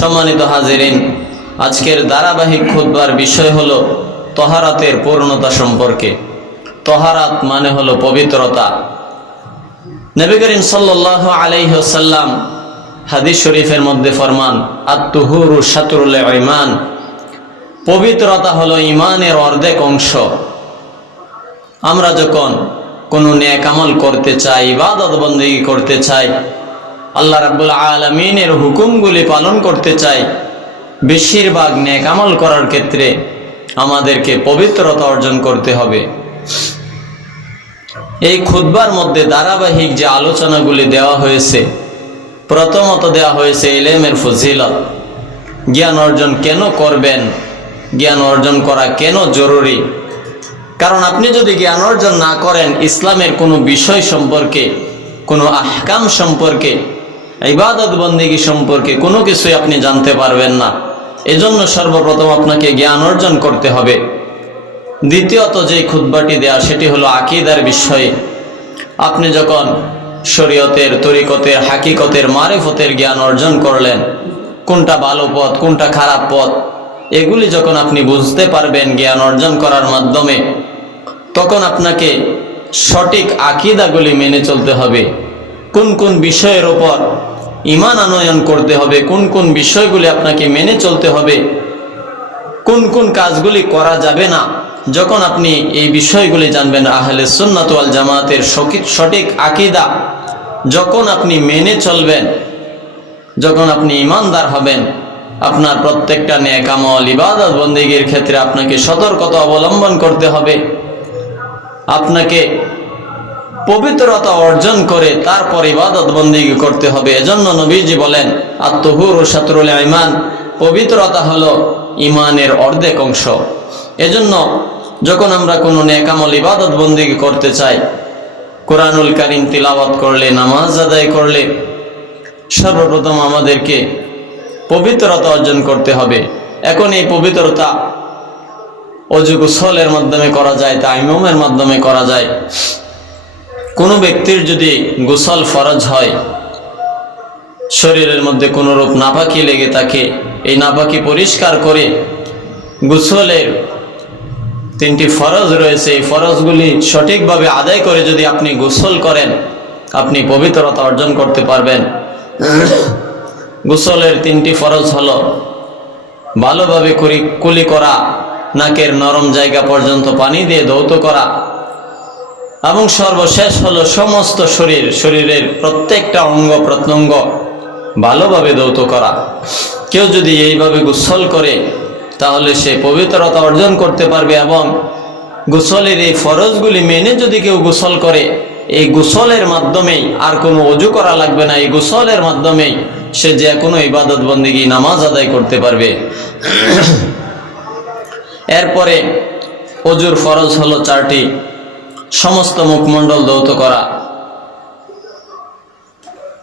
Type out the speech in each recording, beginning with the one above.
সম্মানিত হাজিরিন, আজকের ধারাবাহিক খুদবার বিষয় হলো তহারাতের পূর্ণতা সম্পর্কে। তহারাত মানে হলো পবিত্রতা। নবী করিম সাল্লাহ আলাইহসাল্লাম হাদিস শরীফের মধ্যে ফরমান আত্মহুরু শাতরুল ইমান পবিত্রতা হলো ইমানের অর্ধেক অংশ। আমরা যখন কোনো ন্যাক আমল করতে চাই, ইবাদত বন্দেগী করতে চাই আল্লাহ রাব্বুল আলমিনের হুকুমগুলি পালন করতে চাই বেশিরভাগ ন্যাক করার ক্ষেত্রে আমাদেরকে পবিত্রতা অর্জন করতে হবে। এই খুদ্বার মধ্যে ধারাবাহিক যে আলোচনাগুলি দেওয়া হয়েছে, প্রথমত দেওয়া হয়েছে এলেমের ফজিলত। জ্ঞান অর্জন কেন করবেন? জ্ঞান অর্জন করা কেন জরুরি? কারণ আপনি যদি জ্ঞান অর্জন না করেন, ইসলামের কোনো বিষয় সম্পর্কে, কোনো আহকাম সম্পর্কে ইবাদত বন্দিগি সম্পর্কে কোনো কিছুই আপনি জানতে পারবেন না। এজন্য সর্বপ্রথম আপনাকে জ্ঞান অর্জন করতে হবে। দ্বিতীয়ত যে খুদ্বাটি দেয়া, সেটি হলো আকিদার বিষয়ে। আপনি যখন শরীয়তের, তরিকতের, হাকিকতের, মারেফতের জ্ঞান অর্জন করলেন, কোনটা ভালো পথ, কোনটা খারাপ পথ, এগুলি যখন আপনি বুঝতে পারবেন জ্ঞান অর্জন করার মাধ্যমে, তখন আপনাকে সঠিক আকিদাগুলি মেনে চলতে হবে। কোন কোন বিষয়ের ওপর ইমান আনয়ন করতে হবে, কোন কোন বিষয়গুলি আপনাকে মেনে চলতে হবে, কোন কোন কাজগুলি করা যাবে না, যখন আপনি এই বিষয়গুলি জানবেন, আহলে সুন্নাত ওয়াল জামাতের সঠিক আকিদা, যখন আপনি মেনে চলবেন, যখন আপনি ইমানদার হবেন, আপনার প্রত্যেকটা নেকামল ইবাদত বন্দীগীর ক্ষেত্রে আপনাকে সতর্কতা অবলম্বন করতে হবে, আপনাকে পবিত্রতা অর্জন করে তারপর ইবাদত বন্দিগি করতে হবে। এজন্য নবীজি বলেন, আত্মহুর ও সাতরুল ইমান পবিত্রতা হলো ইমানের অর্ধেক অংশ। এজন্য যখন আমরা কোনো নেকামল ইবাদত বন্দিগি করতে চাই, কোরআনুল কারিম তিলাওয়াত করলে, নামাজ আদায় করলে সর্বপ্রথম আমাদেরকে পবিত্রতা অর্জন করতে হবে। এখন এই পবিত্রতা অজু গোসলের মাধ্যমে করা যায়, তাইমমের মাধ্যমে করা যায়। কোনো ব্যক্তির যদি গোসল ফরজ হয়, শরীরের মধ্যে কোনো রূপ নাপাকি লেগে থাকে, এই নাপাকি পরিষ্কার করে গোসলের তিনটি ফরজ রয়েছে, এই ফরজগুলি সঠিকভাবে আদায় করে যদি আপনি গোসল করেন, আপনি পবিত্রতা অর্জন করতে পারবেন। গোসলের তিনটি ফরজ হলো ভালোভাবে কুলি করা, নাকের নরম জায়গা পর্যন্ত পানি দিয়ে দৌত করা এবং সর্বশেষ হলো সমস্ত শরীর, শরীরের প্রত্যেকটা অঙ্গ প্রত্যঙ্গ ভালোভাবে দৌত করা। কেউ যদি এইভাবে গোসল করে, তাহলে সে পবিত্রতা অর্জন করতে পারবে এবং গোসলের এই ফরজগুলি মেনে যদি কেউ গোসল করে, এই গোসলের মাধ্যমেই আর কোনো অজু করা লাগবে না। এই গোসলের মাধ্যমেই সে যে কোনো ইবাদত বন্দিগি নামাজ আদায় করতে পারবে। এরপরে অজুর ফরজ হলো চারটি। সমস্ত মুখমণ্ডল দৌত করা,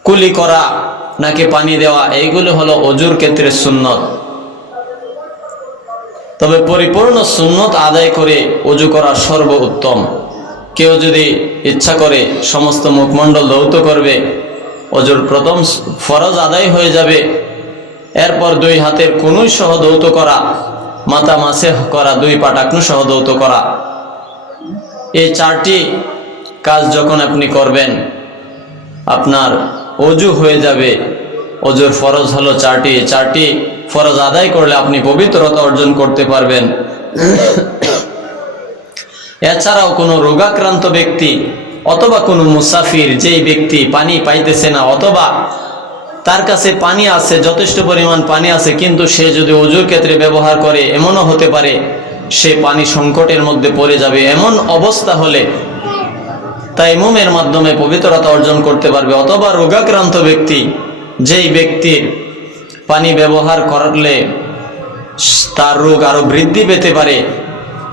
কুলি করা, নাকি পানি দেওয়া, এইগুলো হলো অজুর ক্ষেত্রে সুন্নত। তবে পরিপূর্ণ সুন্নত আদায় করে অজু করা সর্ব উত্তম কেউ যদি ইচ্ছা করে সমস্ত মুখমণ্ডল দৌত করবে, অজুর প্রথম ফরজ আদায় হয়ে যাবে। এরপর দুই হাতের কুনুই সহ দৌত করা, মাথা মাসে করা, দুই পাটাকনু সহ দৌত করা। এই চারটি কাজ যখন আপনি করবেন, আপনার অজু হয়ে যাবে। অজুর ফরজ হলো চারটি। চারটি ফরজ আদায় করলে আপনি পবিত্রতা অর্জন করতে পারবেন। এছাড়াও কোনো রোগাক্রান্ত ব্যক্তি অথবা কোনো মুসাফির, যেই ব্যক্তি পানি পাইতেছে না, অথবা তার কাছে পানি আছে, যথেষ্ট পরিমাণ পানি আছে, কিন্তু সে যদি অজুর ক্ষেত্রে ব্যবহার করে, এমনও হতে পারে সে পানি সংকটের মধ্যে পড়ে যাবে। এমন অবস্থা হলে তাই মোমের মাধ্যমে পবিত্রতা অর্জন করতে পারবে। অথবা রোগাক্রান্ত ব্যক্তি, যেই ব্যক্তির পানি ব্যবহার করলে তার রোগ আরও বৃদ্ধি পেতে পারে,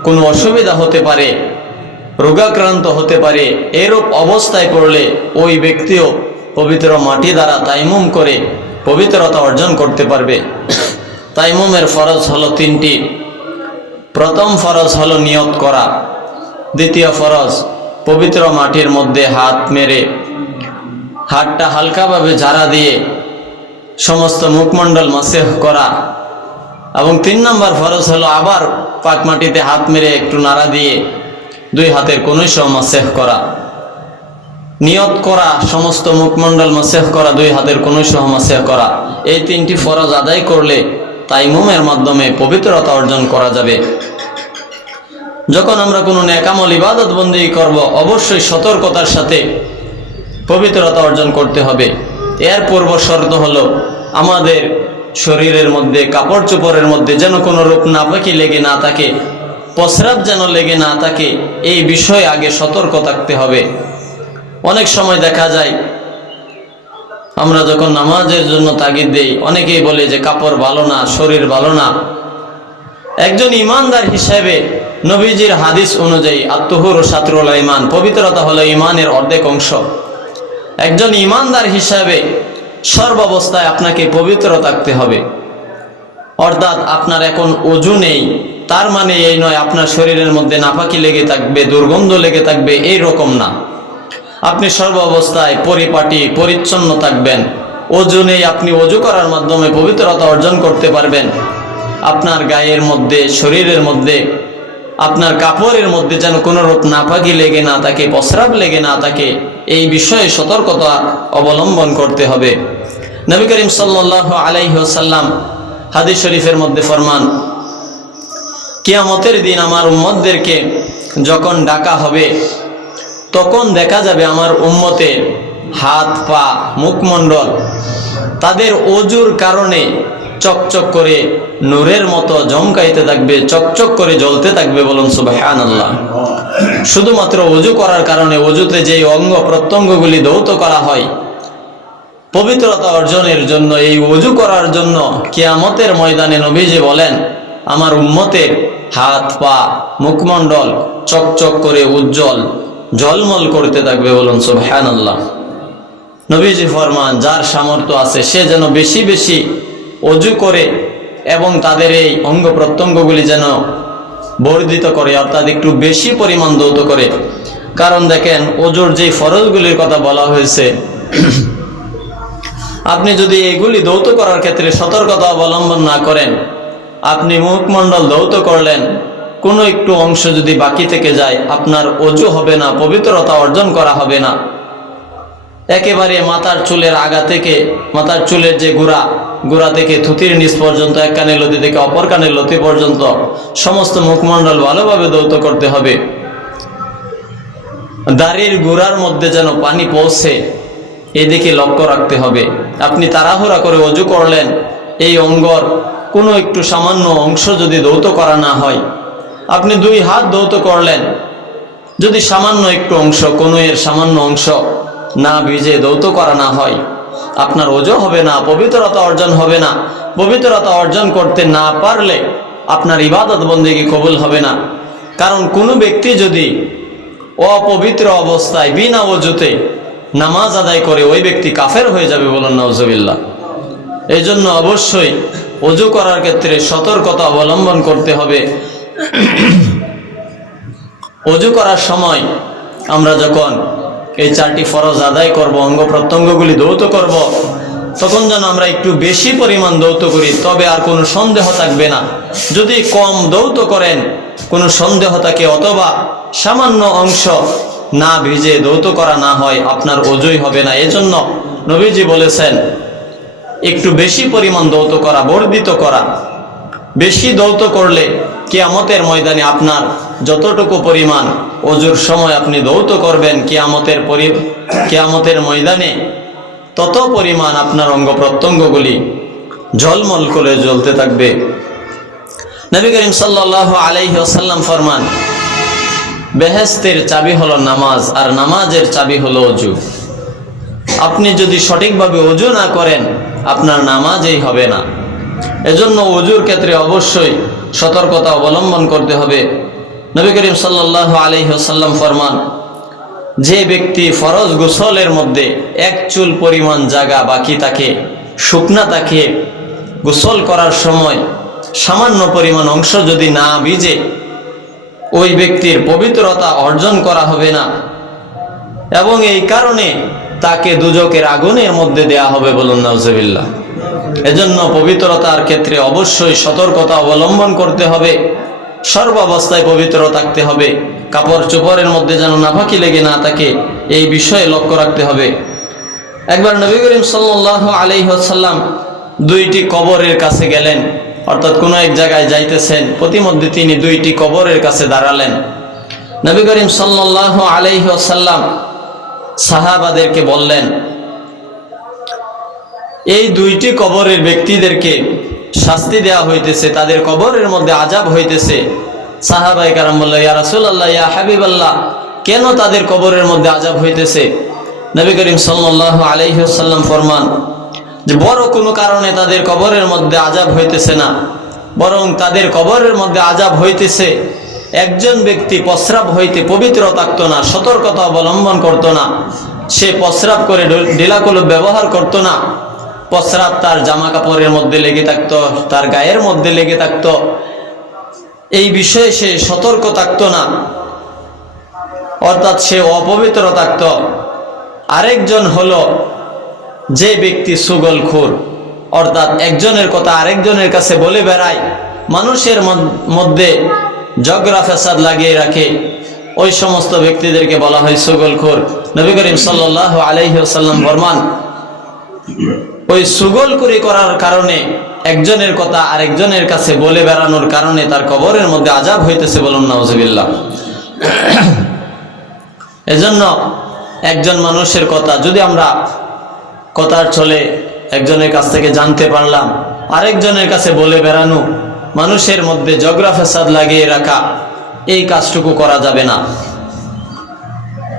কোনো অসুবিধা হতে পারে, রোগাক্রান্ত হতে পারে, এরূপ অবস্থায় পড়লে ওই ব্যক্তিও পবিত্র মাটি দ্বারা তাইমুম করে পবিত্রতা অর্জন করতে পারবে। তাইমুমের ফরজ হলো তিনটি প্রথম ফরজ হলো নিয়ত করা। দ্বিতীয় ফরজ, পবিত্র মাটির মধ্যে হাত মেরে। হাতটা হালকাভাবে ঝাড়া দিয়ে সমস্ত মুখমণ্ডল মাসেহ করা। এবং তিন নম্বর ফরজ হলো আবার পাক মাটিতে হাত মেরে একটু নাড়া দিয়ে দুই হাতের কনুই সহ মাসেহ করা। নিয়ত করা, সমস্ত মুখমণ্ডল মাসেহ করা, দুই হাতের কনুই সহ মাসেহ করা। এই তিনটি ফরজ আদায় করলে তাইমুমের মাধ্যমে পবিত্রতা অর্জন করা যাবে। যখন আমরা কোনো ন্যাকামল ইবাদত বন্দি করব, অবশ্যই সতর্কতার সাথে পবিত্রতা অর্জন করতে হবে। এর পূর্ব শর্ত হলো, আমাদের শরীরের মধ্যে, কাপড় চোপড়ের মধ্যে যেন কোনো রূপ নাপাকি লেগে না থাকে, প্রস্রাব যেন লেগে না থাকে, এই বিষয়ে আগে সতর্ক থাকতে হবে। অনেক সময় দেখা যায় আমরা যখন নামাজের জন্য তাগিদ দেই, অনেকেই বলে যে কাপড় ভালো না, শরীর ভালো না। একজন ইমানদার হিসেবে নবীজির হাদিস অনুযায়ী আত্মহুর ও সাতরুল ইমান পবিত্রতা হলো ইমানের অর্ধেক অংশ। একজন ইমানদার হিসাবে সর্বাবস্থায় আপনাকে পবিত্র থাকতে হবে। অর্থাৎ আপনার এখন অজু নেই, তার মানে এই নয় আপনার শরীরের মধ্যে নাপাকি লেগে থাকবে, দুর্গন্ধ লেগে থাকবে, এই রকম না। আপনি সর্ব অবস্থায় পরিপাটি, পরিচ্ছন্ন থাকবেন। অজু নেই, আপনি অজু করার মাধ্যমে পবিত্রতা অর্জন করতে পারবেন। আপনার গায়ের মধ্যে, শরীরের মধ্যে, আপনার কাপড়ের মধ্যে যেন কোনো রূপ নাপাকি লেগে না থাকে প্রস্রাব লেগে না থাকে, এই বিষয়ে সতর্কতা অবলম্বন করতে হবে। নবী করিম সাল্লাহ আলাইসাল্লাম হাদিস শরীফের মধ্যে ফরমান, কিয়ামতের দিন আমার উম্মতদেরকে যখন ডাকা হবে তখন দেখা যাবে আমার উম্মতের হাত, পা, মুখমণ্ডল। তাদের অজুর কারণে চকচক করে নূরের মতো জমকাইতে থাকবে, চকচক করে জ্বলতে থাকবে বলুন সুবাহান আল্লাহ শুধুমাত্র অজু করার কারণে অজুতে যেই অঙ্গ প্রত্যঙ্গগুলি দৌত করা হয়, পবিত্রতা অর্জনের জন্য, এই অজু করার জন্য কিয়ামতের ময়দানে নবীজি বলেন, আমার উম্মতের হাত, পা, মুখমণ্ডল চকচক করে উজ্জ্বল জলমল করতে থাকবে বলুন সুবহান আল্লাহ নবীজি ফরমান, যার সামর্থ্য আছে, সে যেন বেশি বেশি অজু করে এবং তাদের এই অঙ্গ প্রত্যঙ্গগুলি যেন বর্ধিত করে, অর্থাৎ একটু বেশি পরিমাণ দৌত করে। কারণ দেখেন, অজুর যেই ফরজগুলির কথা বলা হয়েছে, আপনি যদি এগুলি দৌত করার ক্ষেত্রে সতর্কতা অবলম্বন না করেন, আপনি মুখমণ্ডল দৌত করলেন কোনো একটু অংশ যদি বাকি থেকে যায়, আপনার অজু হবে না, পবিত্রতা অর্জন করা হবে না। একেবারে মাথার চুলের আগা থেকে, মাথার চুলের যে গুড়া গুড়া থেকে থুতির নিচ পর্যন্ত, এক কানের লতি থেকে অপর কানের লতি পর্যন্ত, সমস্ত মুখমণ্ডল ভালোভাবে দৌত করতে হবে। দাড়ির গুড়ার মধ্যে যেন পানি পৌঁছে, এদিকে লক্ষ্য রাখতে হবে। আপনি তাড়াহুড়া করে অজু করলেন, এই অঙ্গর কোনো একটু সামান্য অংশ যদি দৌত করা না হয় আপনি দুই হাত দৌত করলেন। যদি সামান্য একটু অংশ কোনো এর সামান্য অংশ না ভিজে দৌত করা না হয়, আপনার ওজো হবে না, পবিত্রতা অর্জন হবে না। পবিত্রতা অর্জন করতে না পারলে আপনার ইবাদত বন্দেগী কবুল হবে না। কারণ কোনো ব্যক্তি যদি অপবিত্র অবস্থায় বিনা ওজুতে নামাজ আদায় করে, ওই ব্যক্তি কাফের হয়ে যাবে বলুন নজবিল্লা এই জন্য অবশ্যই অজু করার ক্ষেত্রে সতর্কতা অবলম্বন করতে হবে। অজু করার সময় আমরা যখন এই চারটি ফরজ আদায় করব, অঙ্গ প্রত্যঙ্গগুলি দৌত করব, তখন যেন আমরা একটু বেশি পরিমাণ দৌত করি, তবে আর কোনো সন্দেহ থাকবে না। যদি কম দৌত করেন, কোনো সন্দেহ থাকে অথবা সামান্য অংশ না ভিজে দৌত করা না হয়, আপনার অজুই হবে না। এজন্য নবীজি বলেছেন, একটু বেশি পরিমাণ দৌত করা, বর্ধিত করা। বেশি দৌত করলে কিয়ামতের ময়দানে আপনার যতটুকু পরিমাণ অজুর সময় আপনি দৌত করবেন, কিয়ামতের পরি, কিয়ামতের ময়দানে তত পরিমাণ আপনার অঙ্গ প্রত্যঙ্গগুলি ঝলমল করে জ্বলতে থাকবে। নবী করিম সাল্লাহ আলাইহি আসাল্লাম ফরমান বেহেস্তের চাবি হলো নামাজ আর নামাজের চাবি হলো অজু। আপনি যদি সঠিকভাবে অজু না করেন, আপনার নামাজই হবে না। এজন্য অজুর ক্ষেত্রে অবশ্যই সতর্কতা অবলম্বন করতে হবে। নবী করিম সাল্লাহ আলহিহাসাল্লাম ফরমান, যে ব্যক্তি ফরজ গোসলের মধ্যে এক চুল পরিমাণ জায়গা বাকি থাকে, শুকনা তাকে গোসল করার সময় সামান্য পরিমাণ অংশ যদি না ভিজে, ওই ব্যক্তির পবিত্রতা অর্জন করা হবে না। এবং এই কারণে তাকে দুজকের আগুনের মধ্যে দেয়া হবে বলুন নজবিল্লা এজন্য পবিত্রতার ক্ষেত্রে অবশ্যই সতর্কতা অবলম্বন করতে হবে। সর্বাবস্থায় পবিত্র থাকতে হবে। কাপড় চোপড়ের মধ্যে যেন নাফাকি লেগে না থাকে, এই বিষয়ে লক্ষ্য রাখতে হবে। একবার নবী করিম সাল্লাহ আলহ্লাম দুইটি কবরের কাছে গেলেন, অর্থাৎ কোনো এক জায়গায় যাইতেছেন, প্রতিমধ্যে তিনি দুইটি কবরের কাছে দাঁড়ালেন। নবী করিম সাল্লাহ আলহ্লাম সাহাবাদেরকে বললেন এই দুইটি কবরের ব্যক্তিদেরকে শাস্তি দেওয়া হইতেছে, তাদের কবরের মধ্যে আজাব হইতেছে। সাহাবাই কারাম ইয়া রাসুল্লাহ ইয়া হাবিব আল্লাহ কেন তাদের কবরের মধ্যে আজাব হইতেছে? নবী করিম সাল্লাহ আলহিহাল্লাম ফরমান, যে বড় কোনো কারণে তাদের কবরের মধ্যে আজাব হইতেছে না, বরং তাদের কবরের মধ্যে আজাব হইতেছে। একজন ব্যক্তি প্রস্রাব হইতে পবিত্র থাকতো না, সতর্কতা অবলম্বন করতো না, সে প্রস্রাব করে ডিলাকুলো ব্যবহার করতো না। প্রস্রাব তার জামা কাপড়ের মধ্যে লেগে থাকতো, তার গায়ের মধ্যে লেগে থাকতো। এই বিষয়ে সে সতর্ক থাকতো না। অর্থাৎ সে অপবিত্র থাকত। আরেকজন হলো যে ব্যক্তি সুগল খুর অর্থাৎ একজনের কথা আরেকজনের কাছে বলে বেড়ায়, মানুষের মধ্যে জগরা ফেসাদ লাগিয়ে রাখে। ওই সমস্ত ব্যক্তিদেরকে বলা হয় সুগল খুর নবী করিম সাল্লাহ আলহিহাল্লাম বর্মান ওই সুগল করে করার কারণে একজনের কথা আরেকজনের কাছে বলে বেড়ানোর কারণে তার কবরের মধ্যে আজাব হইতেছে বলুন নওয়াজবিল্লা এজন্য একজন মানুষের কথা, যদি আমরা কথার চলে একজনের কাছ থেকে জানতে পারলাম, আরেকজনের কাছে বলে বেড়ানো, মানুষের মধ্যে জগরা ফেসাদ লাগিয়ে রাখা, এই কাজটুকু করা যাবে না।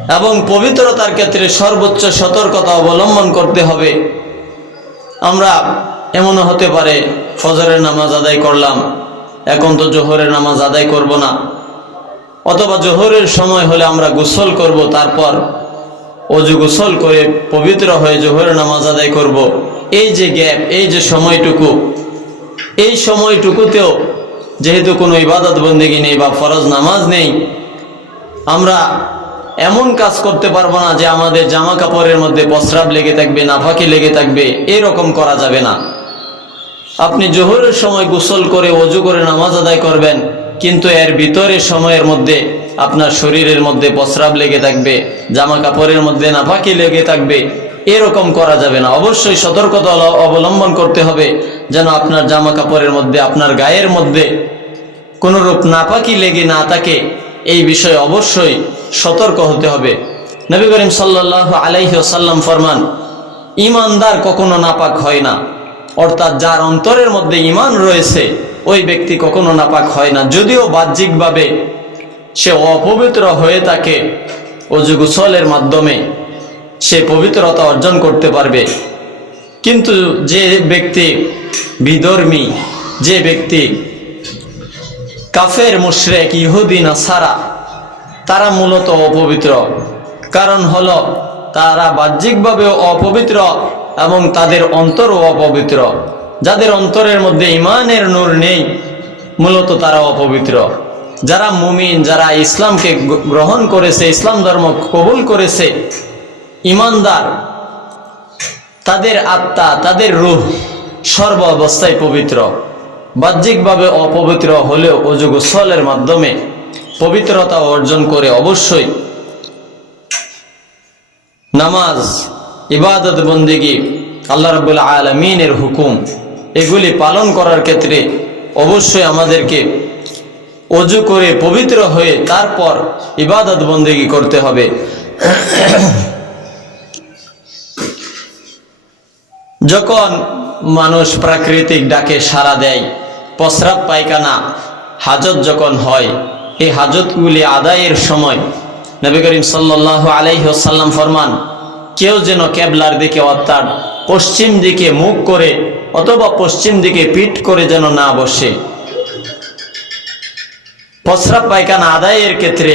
এবং পবিত্রতার ক্ষেত্রে সর্বোচ্চ সতর্কতা অবলম্বন করতে হবে। আমরা এমনও হতে পারে, ফজরের নামাজ আদায় করলাম, এখন তো জোহরের নামাজ আদায় করব না অথবা জোহরের সময় হলে আমরা গোসল করব, তারপর অজু গোসল করে পবিত্র হয়ে জোহরের নামাজ আদায় করব। এই যে গ্যাপ, এই যে সময়টুকু, এই সময়টুকুতেও যেহেতু কোনো ইবাদত বন্দিগি নেই বা ফরজ নামাজ নেই, আমরা এমন কাজ করতে পারব না যে আমাদের জামা কাপড়ের মধ্যে প্রস্রাব লেগে থাকবে, নাফাকি লেগে থাকবে, এরকম করা যাবে না। আপনি জোহরের সময় গোসল করে অজু করে নামাজ আদায় করবেন, কিন্তু এর ভিতরের সময়ের মধ্যে আপনার শরীরের মধ্যে প্রস্রাব লেগে থাকবে, জামা কাপড়ের মধ্যে নাফাকি লেগে থাকবে, এরকম করা যাবে না। অবশ্যই সতর্কতা অবলম্বন করতে হবে যেন আপনার জামা কাপড়ের মধ্যে, আপনার গায়ের মধ্যে কোনোরূপ নাপাকি লেগে না থাকে, এই বিষয়ে অবশ্যই সতর্ক হতে হবে। নবী করিম সাল্লাহ আলাইহি সাল্লাম ফরমান ইমানদার কখনো নাপাক হয় না। অর্থাৎ যার অন্তরের মধ্যে ইমান রয়েছে, ওই ব্যক্তি কখনো নাপাক হয় না। যদিও বাহ্যিকভাবে সে অপবিত্র হয়ে থাকে অজুগুসলের মাধ্যমে সে পবিত্রতা অর্জন করতে পারবে। কিন্তু যে ব্যক্তি বিধর্মী, যে ব্যক্তি কাফের, মুশরেক ইহুদিন সারা তারা মূলত অপবিত্র। কারণ হলো, তারা বাহ্যিকভাবে অপবিত্র এবং তাদের অন্তরও অপবিত্র। যাদের অন্তরের মধ্যে ইমানের নূর নেই, মূলত তারা অপবিত্র। যারা মুমিন, যারা ইসলামকে গ্রহণ করেছে, ইসলাম ধর্ম কবুল করেছে, ইমানদার, তাদের আত্মা, তাদের রূহ সর্ব অবস্থায় পবিত্র। বাহ্যিকভাবে অপবিত্র হলেও অযুগ অযোগসলের মাধ্যমে পবিত্রতা অর্জন করে অবশ্যই নামাজ, ইবাদত, বন্দিগি, আল্লাহ রবুল্লা আলমিনের হুকুম, এগুলি পালন করার ক্ষেত্রে অবশ্যই আমাদেরকে অজু করে পবিত্র হয়ে তারপর ইবাদত, বন্দিগি করতে হবে। যখন মানুষ প্রাকৃতিক ডাকে সাড়া দেয়, প্রস্রাব পায়খানা, হাজত যখন হয় এই হাজতগুলি আদায়ের সময় নবী করিম সাল্লাহ আলাইসাল্লাম ফরমান, কেউ যেন ক্যাবলার দিকে অর্থাৎ পশ্চিম দিকে মুখ করে অথবা পশ্চিম দিকে পিঠ করে যেন না বসে। প্রস্রাব পায়খানা আদায়ের ক্ষেত্রে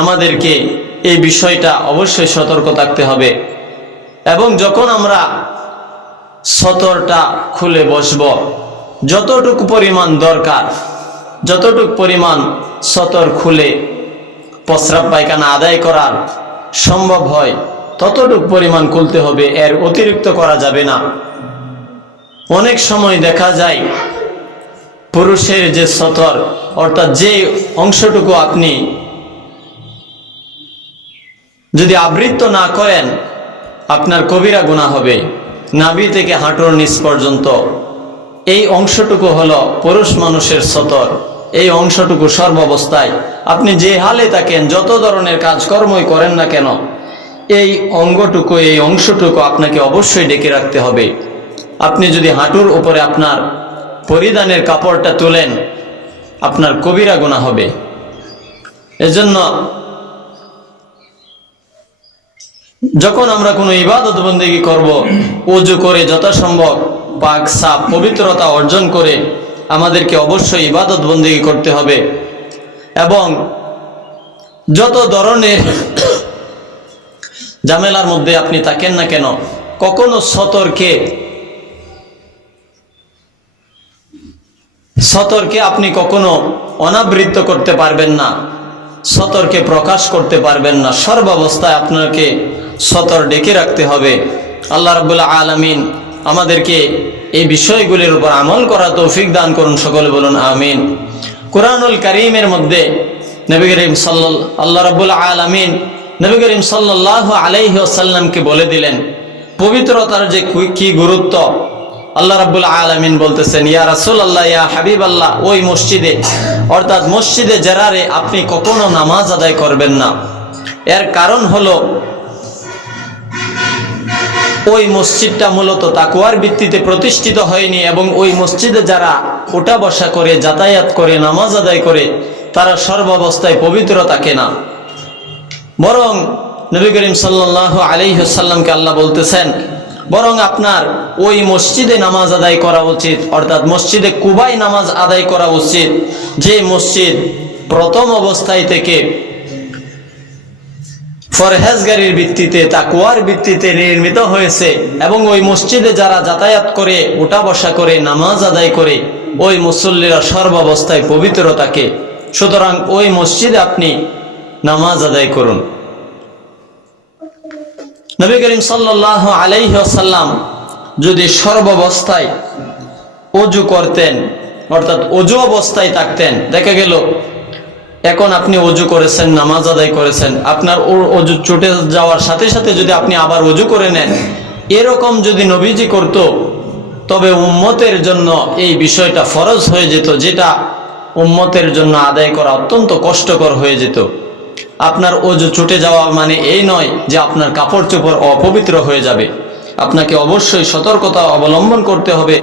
আমাদেরকে এই বিষয়টা অবশ্যই সতর্ক থাকতে হবে এবং যখন আমরা সতরটা খুলে বসব, যতটুকু পরিমাণ দরকার যতটুকু পরিমাণ সতর খুলে প্রস্রাব পায়খানা আদায় করার সম্ভব হয়, ততটুক পরিমাণ খুলতে হবে, এর অতিরিক্ত করা যাবে না। অনেক সময় দেখা যায় পুরুষের যে সতর, অর্থাৎ যে অংশটুকু আপনি যদি আবৃত্ত না করেন, আপনার কবিরা গুণা হবে। নাভি থেকে হাঁটুর নিচ পর্যন্ত। এই অংশটুকু হলো পুরুষ মানুষের সতর। এই অংশটুকু সর্বাবস্থায়। আপনি যে হালে থাকেন, যত ধরনের কাজকর্মই করেন না কেন, এই অঙ্গটুকু, এই অংশটুকু আপনাকে অবশ্যই ডেকে রাখতে হবে। আপনি যদি হাঁটুর উপরে আপনার পরিধানের কাপড়টা তোলেন, আপনার কবিরা গোনা হবে। এজন্য যখন আমরা কোনো ইবাদত বন্দেগি করব, উজু করে যথাসম্ভব পাক সাপ পবিত্রতা অর্জন করে আমাদেরকে অবশ্যই ইবাদত বন্দেগি করতে হবে। এবং যত ধরনের ঝামেলার মধ্যে আপনি থাকেন না কেন, কখনো সতর্কে সতর্কে আপনি কখনো অনাবৃত্ত করতে পারবেন না, সতর্কে প্রকাশ করতে পারবেন না। সর্বাবস্থায় আপনাকে সতর ডেকে রাখতে হবে। আল্লাহ রাবুল্লাহ আলমিন আমাদেরকে এই বিষয়গুলির উপর আমল করা তৌফিক দান করুন, সকলে বলুন আমিন। কোরআনুল করিমের মধ্যে নবী করিম সাল্ল আল্লাহ রাবুল আলমিন নবী করিম সাল্লাহ আলাইহি আসাল্লামকে বলে দিলেন, পবিত্রতার যে কি- গুরুত্ব, আল্লাহ রাব্বুল আলামিন বলতেছেন, ইয়া রাসূল আল্লাহ ইয়া হাবিব আল্লাহ ওই মসজিদে, অর্থাৎ মসজিদে জেরারে আপনি কখনো নামাজ আদায় করবেন না। এর কারণ হলো ওই মসজিদটা মূলত তাকুয়ার ভিত্তিতে প্রতিষ্ঠিত হয়নি এবং ওই মসজিদে যারা ওঠা বসা করে, যাতায়াত করে, নামাজ আদায় করে, তারা সর্বাবস্থায় পবিত্র থাকে না বরং নবী করিম সাল্লাহ আলিহাসাল্লামকে আল্লাহ বলতেছেন, বরং আপনার ওই মসজিদে নামাজ আদায় করা উচিত, অর্থাৎ মসজিদে কুবাই নামাজ আদায় করা উচিত, যে মসজিদ প্রথম অবস্থায় থেকে ফরহেজগারির ভিত্তিতে তাকুয়ার ভিত্তিতে নির্মিত হয়েছে এবং ওই মসজিদে যারা যাতায়াত করে, উঠা বসা করে, নামাজ আদায় করে, ওই মুসল্লিরা সর্বাবস্থায় পবিত্র থাকে সুতরাং ওই মসজিদে আপনি নামাজ আদায় করুন। নবী করিম সাল্লাহ আলাইহি আসাল্লাম যদি সর্বাবস্থায় অজু করতেন, অর্থাৎ অজু অবস্থায় থাকতেন, দেখা গেল এখন আপনি অজু করেছেন, নামাজ আদায় করেছেন, আপনার অজু ছুটে যাওয়ার সাথে সাথে যদি আপনি আবার অজু করে নেন, এরকম যদি নবীজি করত, তবে উম্মতের জন্য এই বিষয়টা ফরজ হয়ে যেত, যেটা উম্মতের জন্য আদায় করা অত্যন্ত কষ্টকর হয়ে যেত। আপনার অজু ছুটে যাওয়া মানে এই নয় যে আপনার কাপড় চোপড় অপবিত্র হয়ে যাবে। আপনাকে অবশ্যই সতর্কতা অবলম্বন করতে হবে।